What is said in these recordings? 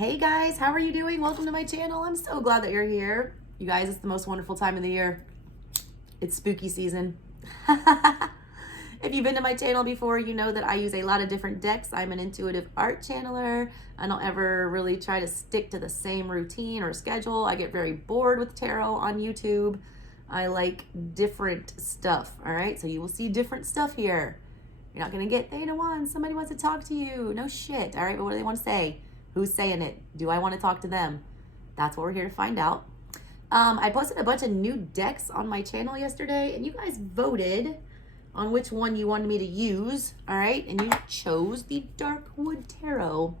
Hey guys, how are you doing? Welcome to my channel. I'm so glad that you're here. You guys, it's the most wonderful time of the year. It's spooky season. If you've been to my channel before, you know that I use a lot of different decks. I'm an intuitive art channeler. I don't ever really try to stick to the same routine or schedule. I get very bored with tarot on YouTube. I like different stuff, all right? So you will see different stuff here. You're not gonna get theta wands. Somebody wants to talk to you. No shit, all right? But what do they want to say? Who's saying it? Do I want to talk to them? That's what we're here to find out. I posted a bunch of new decks on my channel yesterday, and you guys voted on which one you wanted me to use, all right? And you chose the Darkwood Tarot.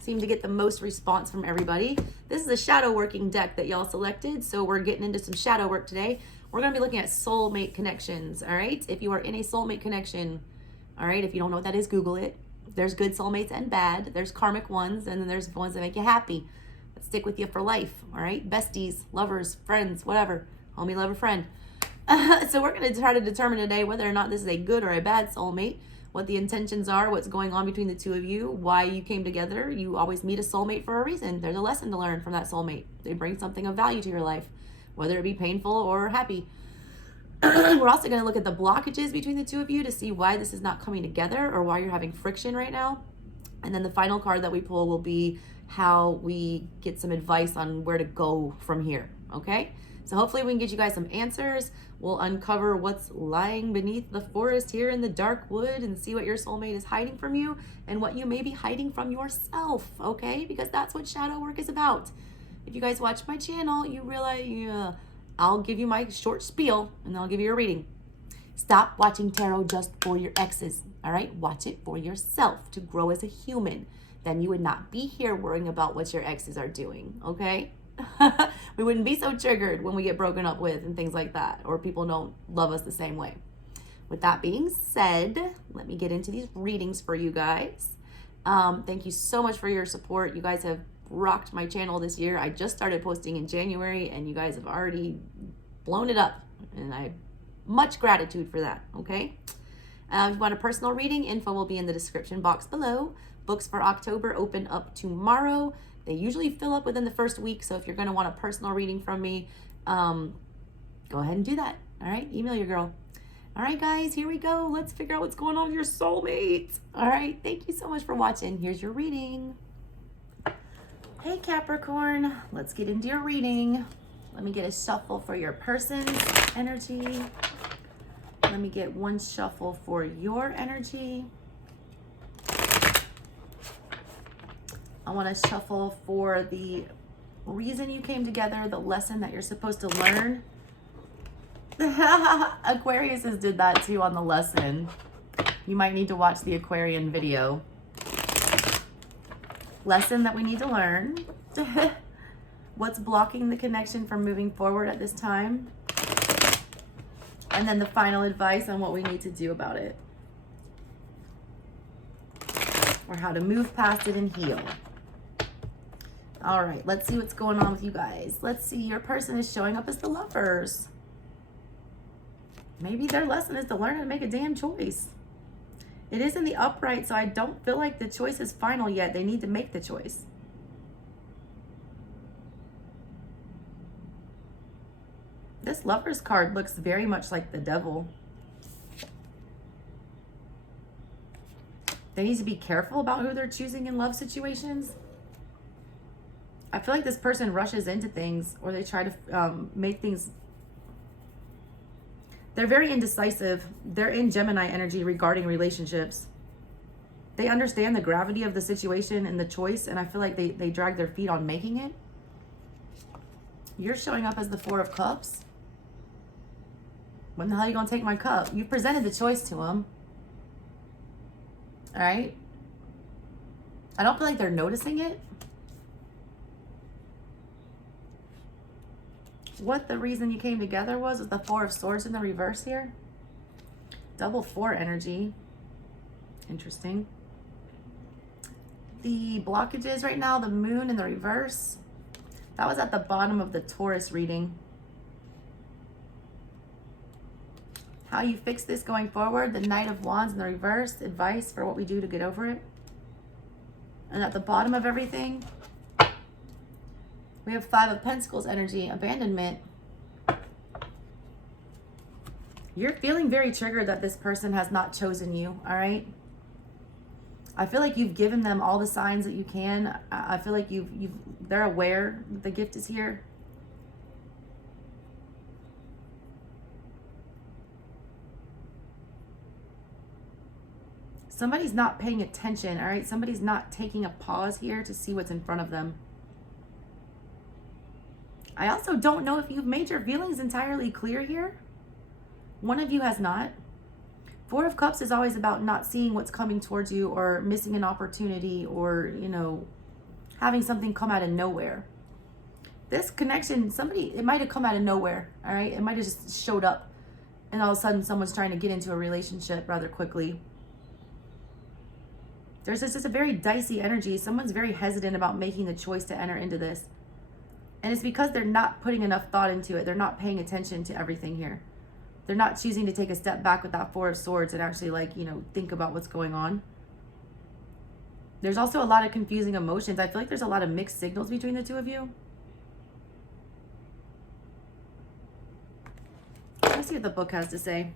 Seemed to get the most response from everybody. This is a shadow working deck that y'all selected, so we're getting into some shadow work today. We're going to be looking at soulmate connections, all right? If you are in a soulmate connection, all right, if you don't know what that is, Google it. There's good soulmates and bad. There's karmic ones, and then there's the ones that make you happy, that stick with you for life, all right? Besties, lovers, friends, whatever. Homie, lover, friend. So we're going to try to determine today whether or not this is a good or a bad soulmate, what the intentions are, what's going on between the two of you, why you came together. You always meet a soulmate for a reason. There's a lesson to learn from that soulmate. They bring something of value to your life, whether it be painful or happy. We're also going to look at the blockages between the two of you to see why this is not coming together or why you're having friction right now. And then the final card that we pull will be how we get some advice on where to go from here, okay? So hopefully we can get you guys some answers. We'll uncover what's lying beneath the forest here in the dark wood and see what your soulmate is hiding from you and what you may be hiding from yourself, okay? Because that's what shadow work is about. If you guys watch my channel, you realize I'll give you my short spiel and then I'll give you a reading. Stop watching tarot just for your exes, all right? Watch it for yourself to grow as a human. Then you would not be here worrying about what your exes are doing, okay? We wouldn't be so triggered when we get broken up with and things like that, or people don't love us the same way. With that being said, let me get into these readings for you guys. Thank you so much for your support. You guys have rocked my channel this year. I just started posting in January and you guys have already blown it up, and I have much gratitude for that, okay? If you want a personal reading, info will be in the description box below. Books for October open up tomorrow. They usually fill up within the first week, so if you're going to want a personal reading from me, go ahead and do that, all right? Email your girl. All right, guys, here we go. Let's figure out what's going on with your soulmate. All right, thank you so much for watching. Here's your reading. Hey, Capricorn, let's get into your reading. Let me get a shuffle for your person's energy. Let me get one shuffle for your energy. I want to shuffle for the reason you came together, the lesson that you're supposed to learn. Aquariuses did that too on the lesson. You might need to watch the Aquarian video. Lesson that we need to learn. What's blocking the connection from moving forward at this time? And then the final advice on what we need to do about it. Or how to move past it and heal. All right, let's see what's going on with you guys. Let's see, your person is showing up as the lovers. Maybe their lesson is to learn how to make a damn choice. It is in the upright, so I don't feel like the choice is final yet. They need to make the choice. This lovers card looks very much like the devil. They need to be careful about who they're choosing in love situations. I feel like this person rushes into things, or they try to make things. They're very indecisive. They're in Gemini energy regarding relationships. They understand the gravity of the situation and the choice, and I feel like they drag their feet on making it. You're showing up as the Four of Cups. When the hell are you going to take my cup? You presented the choice to them. All right? I don't feel like they're noticing it. What the reason you came together was the Four of Swords in the reverse here. Double four energy. Interesting. The blockages right now, the moon in the reverse. That was at the bottom of the Taurus reading. How you fix this going forward. The Knight of Wands in the reverse. Advice for what we do to get over it. And at the bottom of everything, we have Five of Pentacles energy, abandonment. You're feeling very triggered that this person has not chosen you, all right? I feel like you've given them all the signs that you can. I feel like they're aware that the gift is here. Somebody's not paying attention, all right? Somebody's not taking a pause here to see what's in front of them. I also don't know if you've made your feelings entirely clear here. One of you has not. Four of Cups is always about not seeing what's coming towards you or missing an opportunity or, you know, having something come out of nowhere. This connection, it might have come out of nowhere, all right? It might have just showed up and all of a sudden someone's trying to get into a relationship rather quickly. There's just a very dicey energy. Someone's very hesitant about making the choice to enter into this. And it's because they're not putting enough thought into it. They're not paying attention to everything here. They're not choosing to take a step back with that Four of Swords and actually, like, you know, think about what's going on. There's also a lot of confusing emotions. I feel like there's a lot of mixed signals between the two of you. Let's see what the book has to say.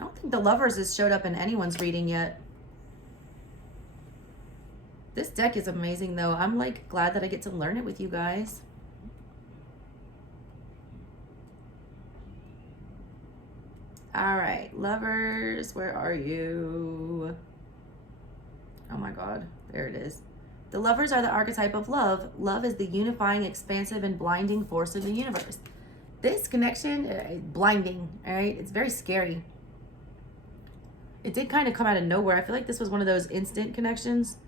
I don't think the Lovers has showed up in anyone's reading yet. This deck is amazing, though. I'm, like, glad that I get to learn it with you guys. All right, Lovers, where are you? Oh my God, there it is. The Lovers are the archetype of love. Love is the unifying, expansive, and blinding force of the universe. This connection, blinding, all right? It's very scary. It did kind of come out of nowhere. I feel like this was one of those instant connections.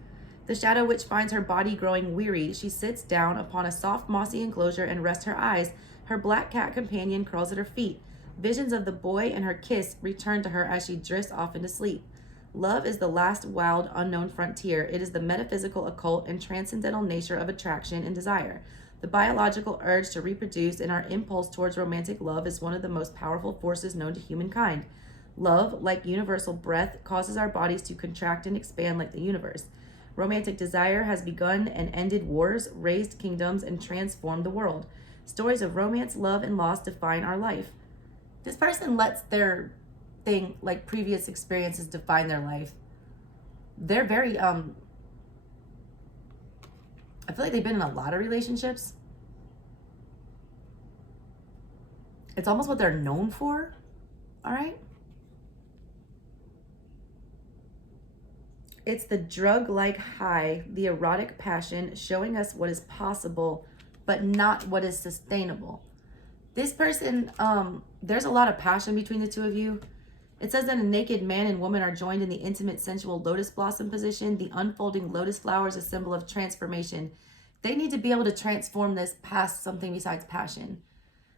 The Shadow Witch finds her body growing weary. She sits down upon a soft, mossy enclosure and rests her eyes. Her black cat companion curls at her feet. Visions of the boy and her kiss return to her as she drifts off into sleep. Love is the last wild, unknown frontier. It is the metaphysical, occult, and transcendental nature of attraction and desire. The biological urge to reproduce and our impulse towards romantic love is one of the most powerful forces known to humankind. Love, like universal breath, causes our bodies to contract and expand like the universe. Romantic desire has begun and ended wars, raised kingdoms, and transformed the world. Stories of romance, love, and loss define our life. This person lets their thing, like previous experiences, define their life. They're very, I feel like they've been in a lot of relationships. It's almost what they're known for, all right? It's the drug-like high, the erotic passion, showing us what is possible, but not what is sustainable. This person, there's a lot of passion between the two of you. It says that a naked man and woman are joined in the intimate, sensual lotus blossom position. The unfolding lotus flower is a symbol of transformation. They need to be able to transform this past something besides passion.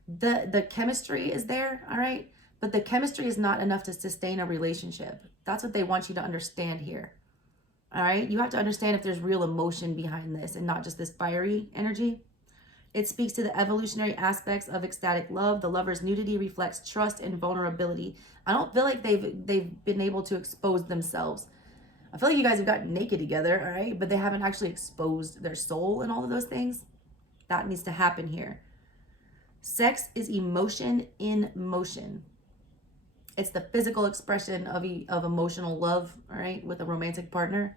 The chemistry is there, all right? But the chemistry is not enough to sustain a relationship. That's what they want you to understand here. All right? You have to understand if there's real emotion behind this and not just this fiery energy. It speaks to the evolutionary aspects of ecstatic love. The lover's nudity reflects trust and vulnerability. I don't feel like they've been able to expose themselves. I feel like you guys have gotten naked together, all right? But they haven't actually exposed their soul and all of those things. That needs to happen here. Sex is emotion in motion. It's the physical expression of emotional love, all right, with a romantic partner.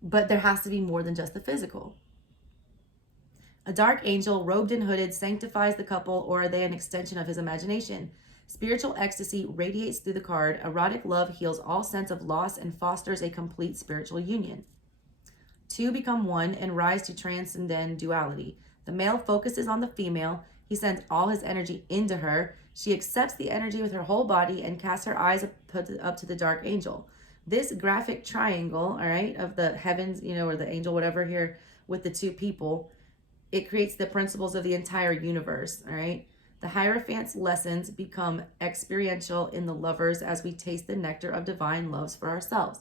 But there has to be more than just the physical. A dark angel, robed and hooded, sanctifies the couple, or are they an extension of his imagination? Spiritual ecstasy radiates through the card. Erotic love heals all sense of loss and fosters a complete spiritual union. Two become one and rise to transcend duality. The male focuses on the female. He sends all his energy into her. She accepts the energy with her whole body and casts her eyes up to the dark angel. This graphic triangle, all right, of the heavens, you know, or the angel, whatever here, with the two people, it creates the principles of the entire universe, all right? The Hierophant's lessons become experiential in the lovers as we taste the nectar of divine loves for ourselves.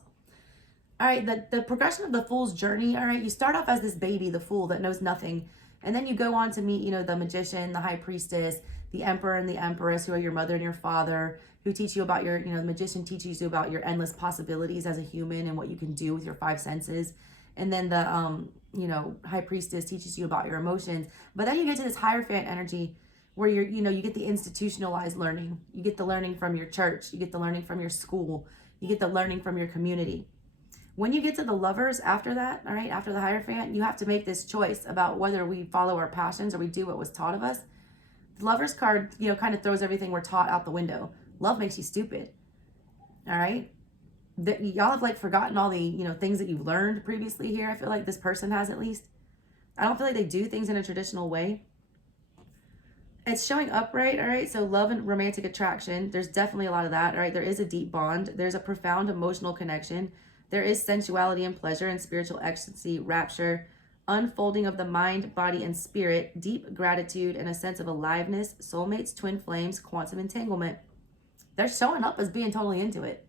All right, the progression of the Fool's journey, all right, you start off as this baby, the Fool that knows nothing, and then you go on to meet, you know, the Magician, the High Priestess. The Emperor and the Empress, who are your mother and your father, who teach you about your, the Magician teaches you about your endless possibilities as a human and what you can do with your five senses. And then the, High Priestess teaches you about your emotions. But then you get to this Hierophant energy where you get the institutionalized learning. You get the learning from your church. You get the learning from your school. You get the learning from your community. When you get to the Lovers after that, all right, after the Hierophant, you have to make this choice about whether we follow our passions or we do what was taught of us. The Lovers card, kind of throws everything we're taught out the window. Love makes you stupid. All right? Y'all have forgotten all the, things that you've learned previously here. I feel like this person has, at least. I don't feel like they do things in a traditional way. It's showing upright, all right? So love and romantic attraction. There's definitely a lot of that, all right? There is a deep bond. There's a profound emotional connection. There is sensuality and pleasure and spiritual ecstasy, rapture, unfolding of the mind, body, and spirit, deep gratitude, and a sense of aliveness, soulmates, twin flames, quantum entanglement. They're showing up as being totally into it.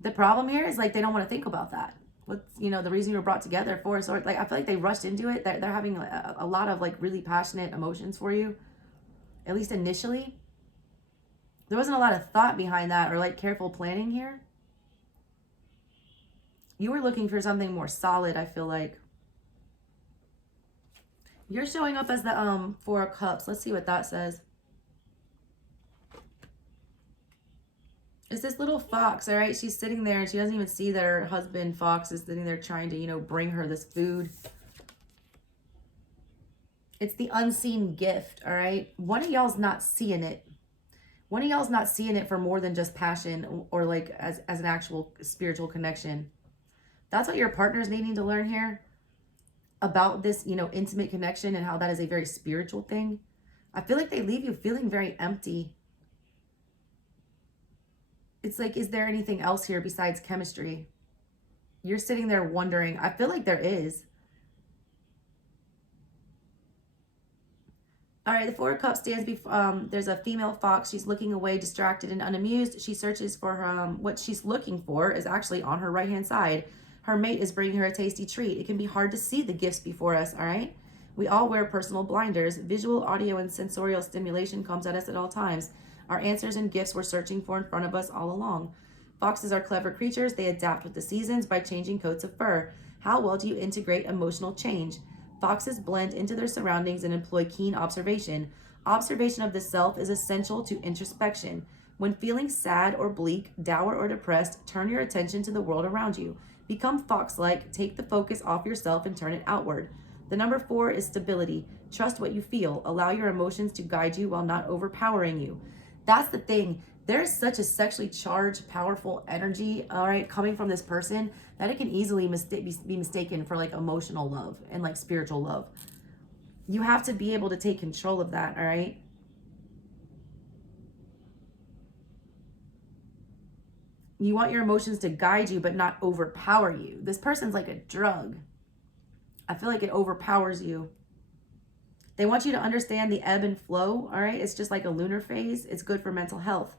The problem here is they don't want to think about that. What's, the reason you were brought together for, so I feel like they rushed into it. They're having a lot of really passionate emotions for you, at least initially. There wasn't a lot of thought behind that or careful planning here. You were looking for something more solid, I feel like. You're showing up as the Four of Cups. Let's see what that says. It's this little fox, all right? She's sitting there and she doesn't even see that her husband, Fox, is sitting there trying to, bring her this food. It's the unseen gift, all right? One of y'all's not seeing it. One of y'all's not seeing it for more than just passion or as an actual spiritual connection. That's what your partner's needing to learn here about this, intimate connection and how that is a very spiritual thing. I feel like they leave you feeling very empty. It's is there anything else here besides chemistry? You're sitting there wondering. I feel like there is. All right, the Four of Cups stands before, there's a female fox. She's looking away, distracted and unamused. She searches for her, what she's looking for is actually on her right-hand side. Her mate is bringing her a tasty treat. It can be hard to see the gifts before us, all right? We all wear personal blinders. Visual, audio, and sensorial stimulation comes at us at all times. Our answers and gifts we're searching for in front of us all along. Foxes are clever creatures. They adapt with the seasons by changing coats of fur. How well do you integrate emotional change? Foxes blend into their surroundings and employ keen observation. Observation of the self is essential to introspection. When feeling sad or bleak, dour or depressed, turn your attention to the world around you. Become fox-like, take the focus off yourself and turn it outward. The number 4 is stability. Trust what you feel. Allow your emotions to guide you while not overpowering you. That's the thing. There's such a sexually charged, powerful energy, all right, coming from this person that it can easily be mistaken for emotional love and spiritual love. You have to be able to take control of that, all right? You want your emotions to guide you, but not overpower you. This person's like a drug. I feel like it overpowers you. They want you to understand the ebb and flow, all right? It's just like a lunar phase. It's good for mental health.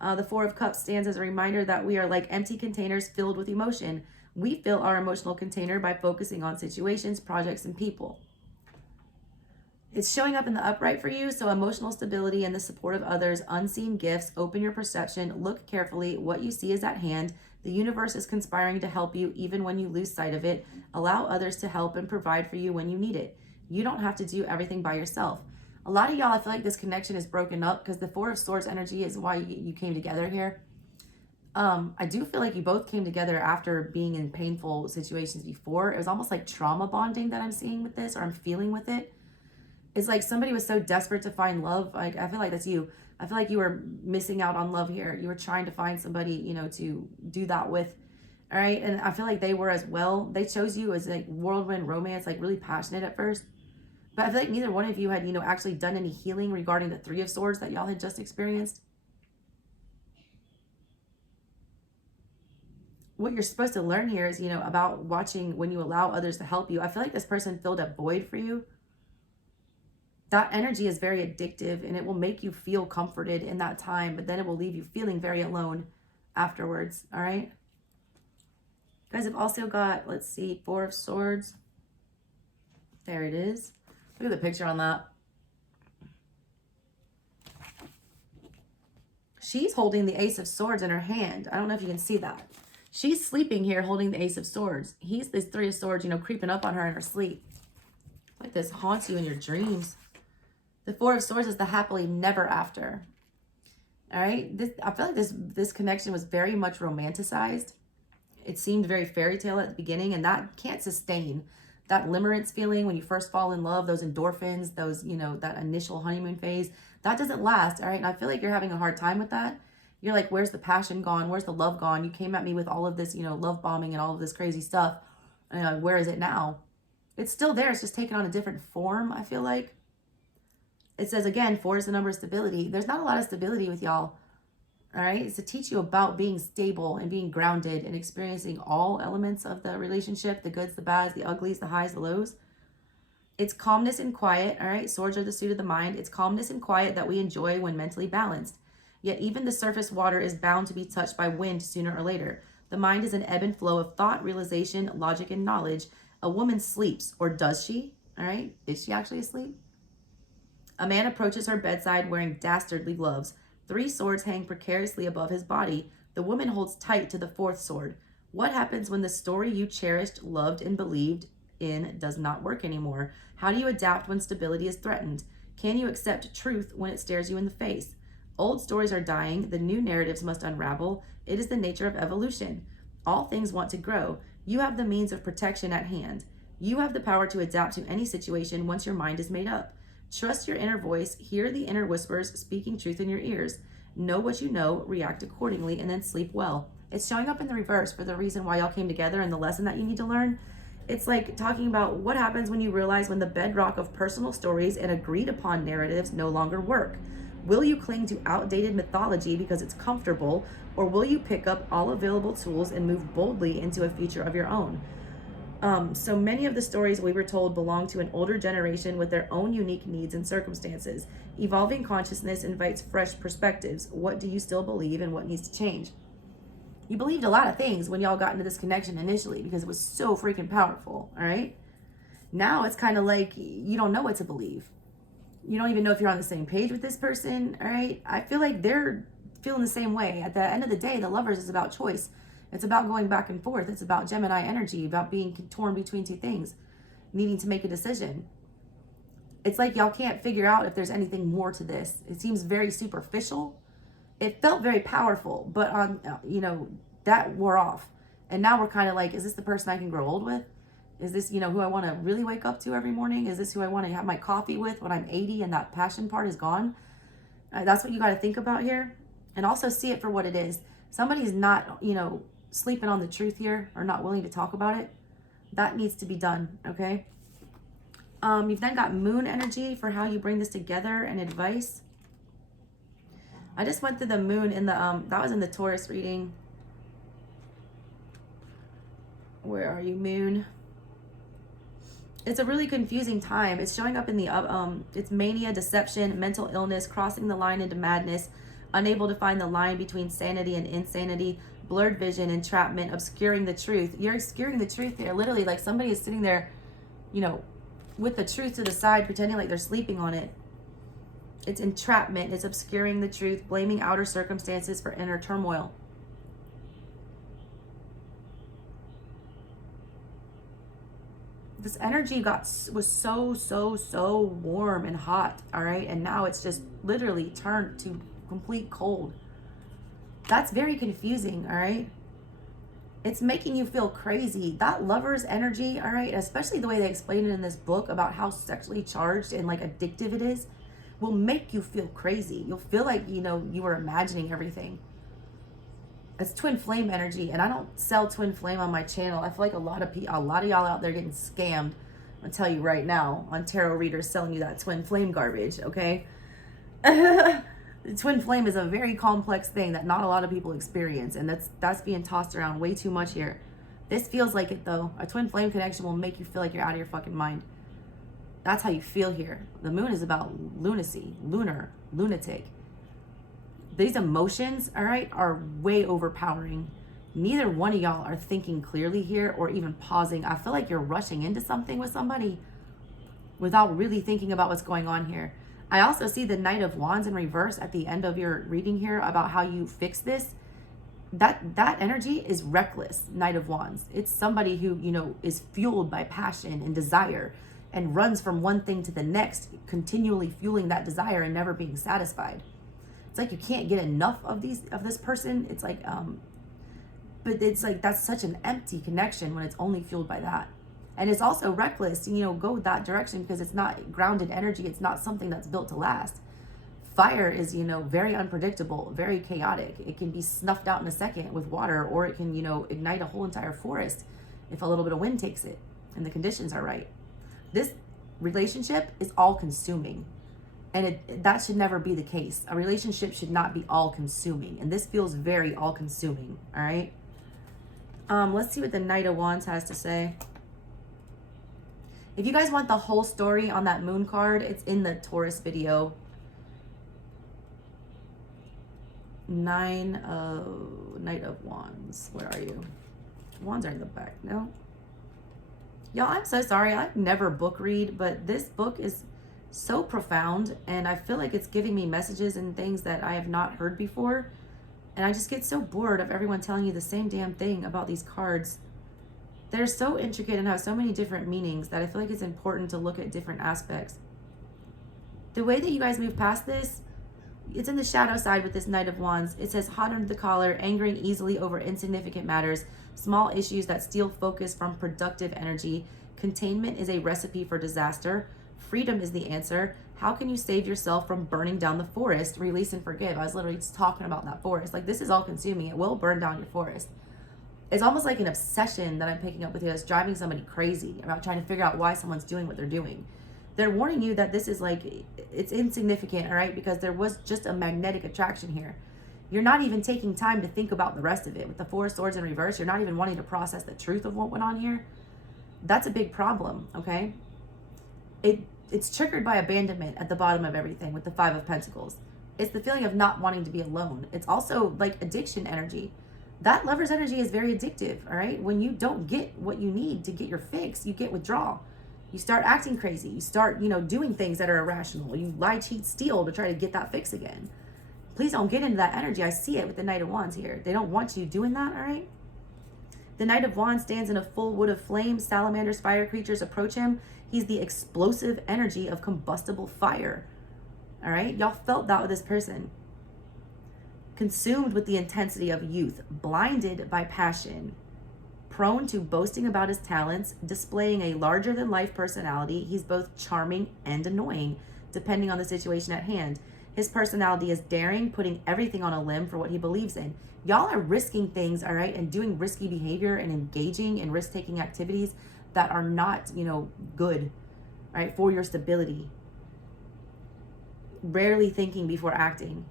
The Four of Cups stands as a reminder that we are like empty containers filled with emotion. We fill our emotional container by focusing on situations, projects, and people. It's showing up in the upright for you, so emotional stability and the support of others, unseen gifts, open your perception, look carefully, what you see is at hand. The universe is conspiring to help you even when you lose sight of it. Allow others to help and provide for you when you need it. You don't have to do everything by yourself. A lot of y'all, I feel like this connection is broken up because the Four of Swords energy is why you came together here. I do feel like you both came together after being in painful situations before. It was almost like trauma bonding that I'm seeing with this, or I'm feeling with it. It's like somebody was so desperate to find love. I feel like that's you. I feel like you were missing out on love here. You were trying to find somebody, to do that with. All right. And I feel like they were as well. They chose you as whirlwind romance, really passionate at first. But I feel like neither one of you had, actually done any healing regarding the Three of Swords that y'all had just experienced. What you're supposed to learn here is, about watching when you allow others to help you. I feel like this person filled a void for you. That energy is very addictive and it will make you feel comforted in that time, but then it will leave you feeling very alone afterwards, all right? You guys have also got, let's see, Four of Swords. There it is. Look at the picture on that. She's holding the Ace of Swords in her hand. I don't know if you can see that. She's sleeping here holding the Ace of Swords. He's this Three of Swords, you know, creeping up on her in her sleep. Like this haunts you in your dreams. The Four of Swords is the happily never after. All right. I feel like this connection was very much romanticized. It seemed very fairy tale at the beginning, and that can't sustain. That limerence feeling when you first fall in love, those endorphins, those, you know, that initial honeymoon phase, that doesn't last. All right. And I feel like you're having a hard time with that. You're like, where's the passion gone? Where's the love gone? You came at me with all of this, you know, love bombing and all of this crazy stuff. Where is it now? It's still there. It's just taken on a different form, I feel like. It says, again, 4 is the number of stability. There's not a lot of stability with y'all. All right. It's to teach you about being stable and being grounded and experiencing all elements of the relationship, the goods, the bads, the uglies, the highs, the lows. It's calmness and quiet. All right. Swords are the suit of the mind. It's calmness and quiet that we enjoy when mentally balanced. Yet even the surface water is bound to be touched by wind sooner or later. The mind is an ebb and flow of thought, realization, logic, and knowledge. A woman sleeps, or does she? All right. Is she actually asleep? A man approaches her bedside wearing dastardly gloves. 3 swords hang precariously above his body. The woman holds tight to the 4th sword. What happens when the story you cherished, loved, and believed in does not work anymore? How do you adapt when stability is threatened? Can you accept truth when it stares you in the face? Old stories are dying. The new narratives must unravel. It is the nature of evolution. All things want to grow. You have the means of protection at hand. You have the power to adapt to any situation once your mind is made up. Trust your inner voice, hear the inner whispers speaking truth in your ears. Know what you know, react accordingly, and then sleep well. It's showing up in the reverse for the reason why y'all came together and the lesson that you need to learn. It's like talking about what happens when you realize when the bedrock of personal stories and agreed upon narratives no longer work. Will you cling to outdated mythology because it's comfortable, or will you pick up all available tools and move boldly into a future of your own? So many of the stories we were told belong to an older generation with their own unique needs and circumstances. Evolving consciousness invites fresh perspectives. What do you still believe and what needs to change? You believed a lot of things when y'all got into this connection initially because it was so freaking powerful, all right? Now it's kind of like you don't know what to believe. You don't even know if you're on the same page with this person, all right? I feel like they're feeling the same way. At the end of the day, the Lovers is about choice. It's about going back and forth. It's about Gemini energy, about being torn between two things, needing to make a decision. It's like y'all can't figure out if there's anything more to this. It seems very superficial. It felt very powerful, but on, that wore off. And now we're kind of like, is this the person I can grow old with? Is this, who I want to really wake up to every morning? Is this who I want to have my coffee with when I'm 80 and that passion part is gone? That's what you got to think about here. And also see it for what it is. Somebody's not, sleeping on the truth here or not willing to talk about it. That needs to be done, okay? You've then got moon energy for how you bring this together and advice. I just went through the moon in the, that was in the Taurus reading. Where are you, moon? It's a really confusing time. It's showing up in the, it's mania, deception, mental illness, crossing the line into madness, unable to find the line between sanity and insanity, blurred vision, entrapment, obscuring the truth. You're obscuring the truth here. Literally, like somebody is sitting there, with the truth to the side, pretending like they're sleeping on it. It's entrapment. It's obscuring the truth, blaming outer circumstances for inner turmoil. This energy was so warm and hot, all right? And now it's just literally turned to complete cold. That's very confusing, all right? It's making you feel crazy. That Lover's energy, all right, especially the way they explain it in this book about how sexually charged and like addictive it is, will make you feel crazy. You'll feel like, you were imagining everything. It's twin flame energy, and I don't sell twin flame on my channel. I feel like a lot of y'all out there getting scammed. I'll tell you right now, on tarot readers selling you that twin flame garbage, okay? The twin flame is a very complex thing that not a lot of people experience, and that's being tossed around way too much here. This feels like it though. A twin flame connection will make you feel like you're out of your fucking mind. That's how you feel here. The moon is about lunacy, lunatic. These emotions, all right, are way overpowering. Neither one of y'all are thinking clearly here or even pausing. I feel like you're rushing into something with somebody without really thinking about what's going on here. I also see the Knight of Wands in reverse at the end of your reading here about how you fix this. That energy is reckless. Knight of Wands. It's somebody who, you know, is fueled by passion and desire and runs from one thing to the next, continually fueling that desire and never being satisfied. It's like you can't get enough of this person. It's like but it's like that's such an empty connection when it's only fueled by that. And it's also reckless to, you know, go that direction because it's not grounded energy. It's not something that's built to last. Fire is, you know, very unpredictable, very chaotic. It can be snuffed out in a second with water, or it can, you know, ignite a whole entire forest if a little bit of wind takes it and the conditions are right. This relationship is all consuming, and that should never be the case. A relationship should not be all consuming, and this feels very all consuming. All right. Let's see what the Knight of Wands has to say. If you guys want the whole story on that moon card, it's in the Taurus video. Knight of Wands. Where are you? Wands are in the back. No. Y'all, I'm so sorry. I never book read, but this book is so profound, and I feel like it's giving me messages and things that I have not heard before. And I just get so bored of everyone telling you the same damn thing about these cards. They're so intricate and have so many different meanings that I feel like it's important to look at different aspects. The way that you guys move past this, it's in the shadow side with this Knight of Wands. It says hot under the collar, angering easily over insignificant matters, small issues that steal focus from productive energy. Containment is a recipe for disaster. Freedom is the answer. How can you save yourself from burning down the forest? Release and forgive. I was literally just talking about that forest. Like, this is all consuming. It will burn down your forest. It's almost like an obsession that I'm picking up with you that's driving somebody crazy about trying to figure out why someone's doing what they're doing. They're warning you that this is like, it's insignificant, all right? Because there was just a magnetic attraction here. You're not even taking time to think about the rest of it. With the Four of Swords in reverse, you're not even wanting to process the truth of what went on here. That's a big problem, okay? It's triggered by abandonment at the bottom of everything with the Five of Pentacles. It's the feeling of not wanting to be alone. It's also like addiction energy. That Lover's energy is very addictive, all right? When you don't get what you need to get your fix, you get withdrawal. You start acting crazy. You start, you know, doing things that are irrational. You lie, cheat, steal to try to get that fix again. Please don't get into that energy. I see it with the Knight of Wands here. They don't want you doing that, all right? The Knight of Wands stands in a full wood of flame. Salamanders, fire creatures approach him. He's the explosive energy of combustible fire, all right? Y'all felt that with this person. Consumed with the intensity of youth, blinded by passion, prone to boasting about his talents, displaying a larger-than-life personality. He's both charming and annoying, depending on the situation at hand. His personality is daring, putting everything on a limb for what he believes in. Y'all are risking things, all right, and doing risky behavior and engaging in risk-taking activities that are not, you know, good, right, for your stability. Rarely thinking before acting.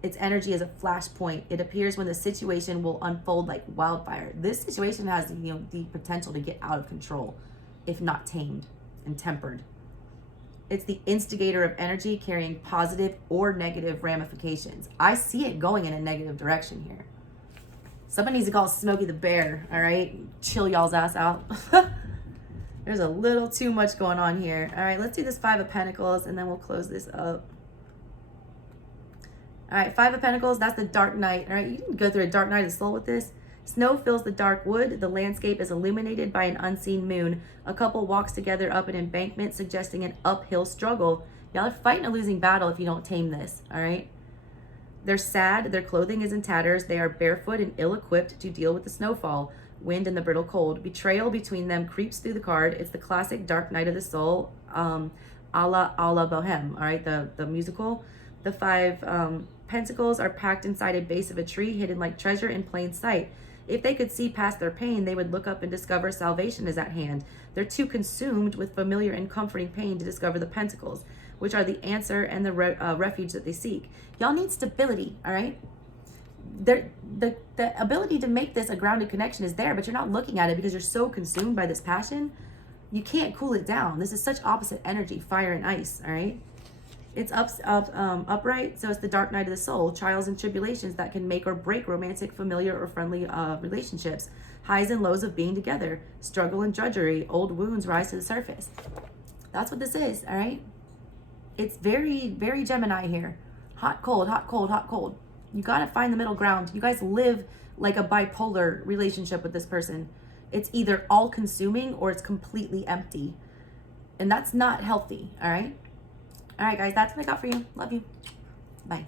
Its energy is a flashpoint. It appears when the situation will unfold like wildfire. This situation has, you know, the potential to get out of control if not tamed and tempered. It's the instigator of energy, carrying positive or negative ramifications. I see it going in a negative direction here. Someone needs to call Smokey the Bear, all right? Chill y'all's ass out. There's a little too much going on here. All right, let's do this Five of Pentacles, and then we'll close this up. All right, Five of Pentacles, that's the dark night. All right, you can go through a dark night of the soul with this. Snow fills the dark wood. The landscape is illuminated by an unseen moon. A couple walks together up an embankment, suggesting an uphill struggle. Y'all are fighting a losing battle if you don't tame this, all right? They're sad. Their clothing is in tatters. They are barefoot and ill-equipped to deal with the snowfall, wind, and the brittle cold. Betrayal between them creeps through the card. It's the classic dark night of the soul, a la Bohème, all right, the musical. The Five Pentacles are packed inside a base of a tree, hidden like treasure in plain sight. If they could see past their pain, they would look up and discover salvation is at hand. They're too consumed with familiar and comforting pain to discover the pentacles, which are the answer and the refuge that they seek. Y'all need stability, all right? The ability to make this a grounded connection is there, but you're not looking at it because you're so consumed by this passion. You can't cool it down. This is such opposite energy, fire and ice, all right? It's upright, so it's the dark night of the soul. Trials and tribulations that can make or break romantic, familiar, or friendly relationships. Highs and lows of being together. Struggle and drudgery. Old wounds rise to the surface. That's what this is, all right? It's very, very Gemini here. Hot, cold, hot, cold, hot, cold. You got to find the middle ground. You guys live like a bipolar relationship with this person. It's either all consuming or it's completely empty. And that's not healthy, all right? All right, guys, that's what I got for you. Love you. Bye.